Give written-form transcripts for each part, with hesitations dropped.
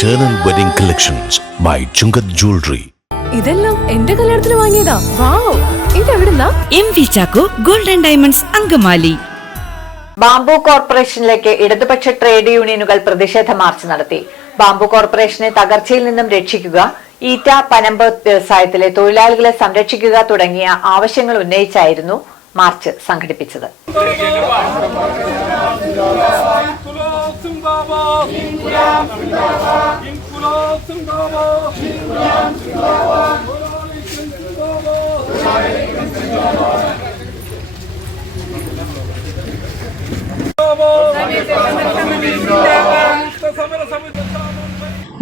Eternal Wedding Collections by Chungat Jewelry. ഇതെല്ലാം എന്റെ കല്യാണത്തിന് വാങ്ങിയതാ. വാവ്, ഇതെവിടുന്നാ? MV Chacko golden diamonds Angamaly. Bamboo കോർപ്പറേഷനിലേക്ക് ഇടതുപക്ഷ ട്രേഡ് യൂണിയനുകൾ പ്രതിഷേധ മാർച്ച് നടത്തി. ബാംബു കോർപ്പറേഷനെ തകർച്ചയിൽ നിന്നും രക്ഷിക്കുക, ഈറ്റ പനമ്പ് വ്യവസായത്തിലെ തൊഴിലാളികളെ സംരക്ഷിക്കുക തുടങ്ങിയ ആവശ്യങ്ങൾ ഉന്നയിച്ചായിരുന്നു മാർച്ച് സംഘടിപ്പിച്ചത്.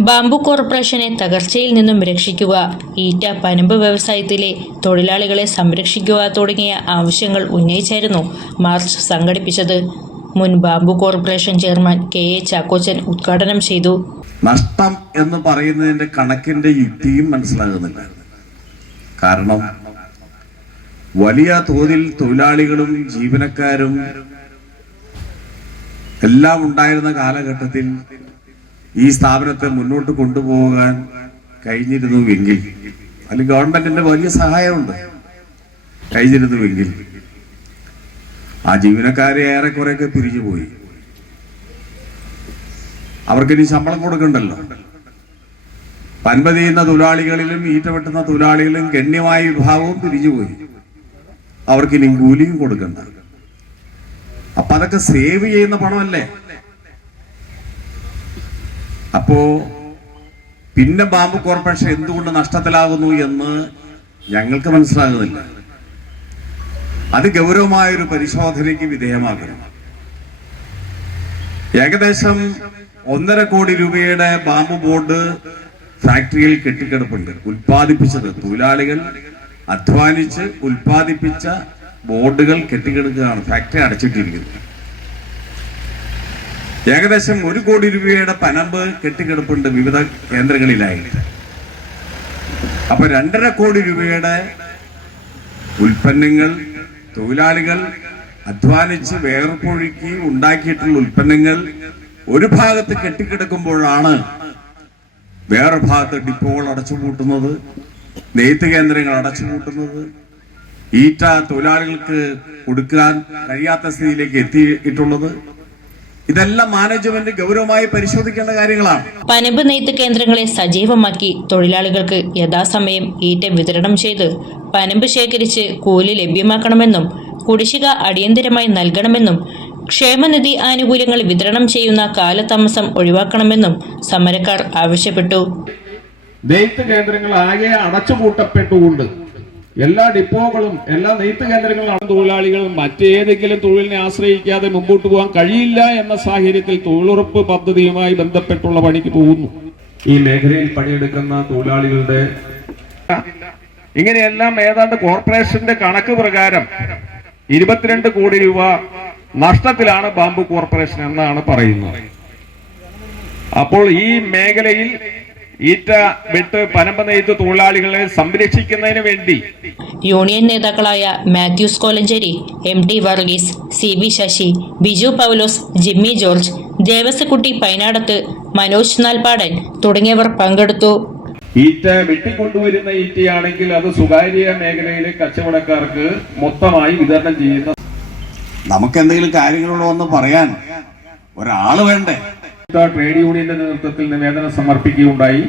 ബാംബു കോർപ്പറേഷനെ തകർച്ചയിൽ നിന്നും രക്ഷിക്കുക, ഈറ്റ പനമ്പ് വ്യവസായത്തിലെ തൊഴിലാളികളെ സംരക്ഷിക്കുക തുടങ്ങിയ ആവശ്യങ്ങൾ ഉന്നയിച്ചായിരുന്നു മാർച്ച് സംഘടിപ്പിച്ചത്. മുൻ bamboo corporation chairman KA Chackochan ഉദ്ഘാടനം ചെയ്തു. നഷ്ടം എന്ന് പറയുന്നതിന്റെ കണക്കിന്റെ യുക്തിയും മനസ്സിലാകുന്നില്ല. കാരണം വലിയ തോതിൽ തൊഴിലാളികളും ജീവനക്കാരും എല്ലാം ഉണ്ടായിരുന്ന കാലഘട്ടത്തിൽ ഈ സ്ഥാപനത്തെ മുന്നോട്ട് കൊണ്ടുപോകാൻ കഴിഞ്ഞിരുന്നുവെങ്കിൽ, അല്ലെങ്കിൽ ഗവൺമെന്റിന്റെ വലിയ സഹായമുണ്ട്, കഴിഞ്ഞിരുന്നുവെങ്കിൽ ആ ജീവനക്കാരെ ഏറെക്കുറെയൊക്കെ പിരിഞ്ഞുപോയി. അവർക്കിനി ശമ്പളം കൊടുക്കണ്ടല്ലോ. പൻപ് ചെയ്യുന്ന തൊഴിലാളികളിലും ഈറ്റ വെട്ടുന്ന തൊഴിലാളികളിലും ഗണ്യമായ വിഭാഗവും പിരിഞ്ഞുപോയി. അവർക്കിനി കൂലിയും കൊടുക്കണ്ട. അപ്പൊ അതൊക്കെ സേവ് ചെയ്യുന്ന പണമല്ലേ? അപ്പോ പിന്നെ ബാംബു കോർപ്പറേഷൻ എന്തുകൊണ്ട് നഷ്ടത്തിലാകുന്നു എന്ന് ഞങ്ങൾക്ക് മനസ്സിലാകുന്നില്ല. അത് ഗൗരവമായൊരു പരിശോധനയ്ക്ക് വിധേയമാക്കണം. ഏകദേശം 1.5 കോടി രൂപയുടെ ബാംബു ബോർഡ് ഫാക്ടറിയിൽ കെട്ടിക്കിടപ്പുണ്ട്. ഉൽപ്പാദിപ്പിച്ചത് തൊഴിലാളികൾ അധ്വാനിച്ച് ഉൽപ്പാദിപ്പിച്ച ബോർഡുകൾ കെട്ടിക്കിടക്കുകയാണ്, ഫാക്ടറി അടച്ചിട്ടിരിക്കുന്നത്. ഏകദേശം 1 കോടി രൂപയുടെ പനമ്പ് കെട്ടിക്കിടപ്പുണ്ട് വിവിധ കേന്ദ്രങ്ങളിലായി. അപ്പൊ 2.5 കോടി രൂപയുടെ ഉൽപ്പന്നങ്ങൾ തൊഴിലാളികൾ അധ്വാനിച്ച് വേർപ്പൊഴുക്കി ഉണ്ടാക്കിയിട്ടുള്ള ഉൽപ്പന്നങ്ങൾ ഒരു ഭാഗത്ത് കെട്ടിക്കിടക്കുമ്പോഴാണ് വേറെ ഭാഗത്ത് ഡിപ്പോകൾ അടച്ചുപൂട്ടുന്നത്, നെയ്ത്ത് കേന്ദ്രങ്ങൾ അടച്ചുപൂട്ടുന്നത്, ഈറ്റ തൊഴിലാളികൾക്ക് കൊടുക്കാൻ കഴിയാത്ത സ്ഥിതിയിലേക്ക് എത്തിയിട്ടുള്ളത്. ഇതെല്ലാം മാനേജ്മെന്റ് ഗൗരവമായി പരിശോധിക്കേണ്ട കാര്യങ്ങളാണ്. പനമ്പ് നെയ്ത്ത് കേന്ദ്രങ്ങളെ സജീവമാക്കി തൊഴിലാളികൾക്ക് യഥാസമയം ഈറ്റ വിതരണം ചെയ്ത് പനമ്പ് ശേഖരിച്ച് കൂലി ലഭ്യമാക്കണമെന്നും കുടിശ്ശിക അടിയന്തരമായി നൽകണമെന്നും ക്ഷേമനിധി ആനുകൂല്യങ്ങൾ വിതരണം ചെയ്യുന്ന കാലതാമസം ഒഴിവാക്കണമെന്നും സമരക്കാർ ആവശ്യപ്പെട്ടു. നെയ്ത്ത് കേന്ദ്രങ്ങൾ ആകെ അടച്ചുപൂട്ടപ്പെട്ടുകൊണ്ട് എല്ലാ ഡിപ്പോകളും എല്ലാ നെയ്ത്ത് കേന്ദ്രങ്ങളും തൊഴിലാളികളും മറ്റേതെങ്കിലും തൊഴിലിനെ ആശ്രയിക്കാതെ മുമ്പോട്ട് പോകാൻ കഴിയില്ല എന്ന സാഹചര്യത്തിൽ തൊഴിലുറപ്പ് പദ്ധതിയുമായി ബന്ധപ്പെട്ടുള്ള പണിക്ക് പോകുന്നു. ഈ മേഖലയിൽ പണിയെടുക്കുന്ന തൊഴിലാളികളുടെ ഇങ്ങനെയെല്ലാം ഏതാണ്ട് കോർപ്പറേഷന്റെ കണക്ക് പ്രകാരം 22 കോടി രൂപ നഷ്ടത്തിലാണ് ബാംബു കോർപ്പറേഷൻ എന്നാണ് പറയുന്നത്. അപ്പോൾ ഈ മേഖലയിൽ ഈറ്റ വെട്ട് പനമ്പ് നെയ്ത്ത് തൊഴിലാളികളെ സംരക്ഷിക്കുന്നതിന് വേണ്ടി യൂണിയൻ നേതാക്കളായ മാത്യൂസ് കോലഞ്ചേരി, MT വർഗീസ്, CB ശശി, ബിജു പൗലോസ്, ജിമ്മി ജോർജ്, ദേവസ്കുട്ടി പൈനാടത്ത്, മനോജ് നാൽപ്പാടൻ തുടങ്ങിയവർ പങ്കെടുത്തു. ഈറ്റ വെട്ടിക്കൊണ്ടുവരുന്ന ഈറ്റയാണെങ്കിൽ അത് സ്വകാര്യ മേഖലയിലെ കച്ചവടക്കാർക്ക് മൊത്തമായി വിതരണം ചെയ്യുന്ന, നമുക്ക് എന്തെങ്കിലും കാര്യങ്ങളുള്ളതെന്ന് പറയാൻ ഒരാള് വേണ്ടേ? ട്രേഡ് യൂണിയന്റെ നേതൃത്വത്തിൽ നിവേദനം സമർപ്പിക്കുകയുണ്ടായി.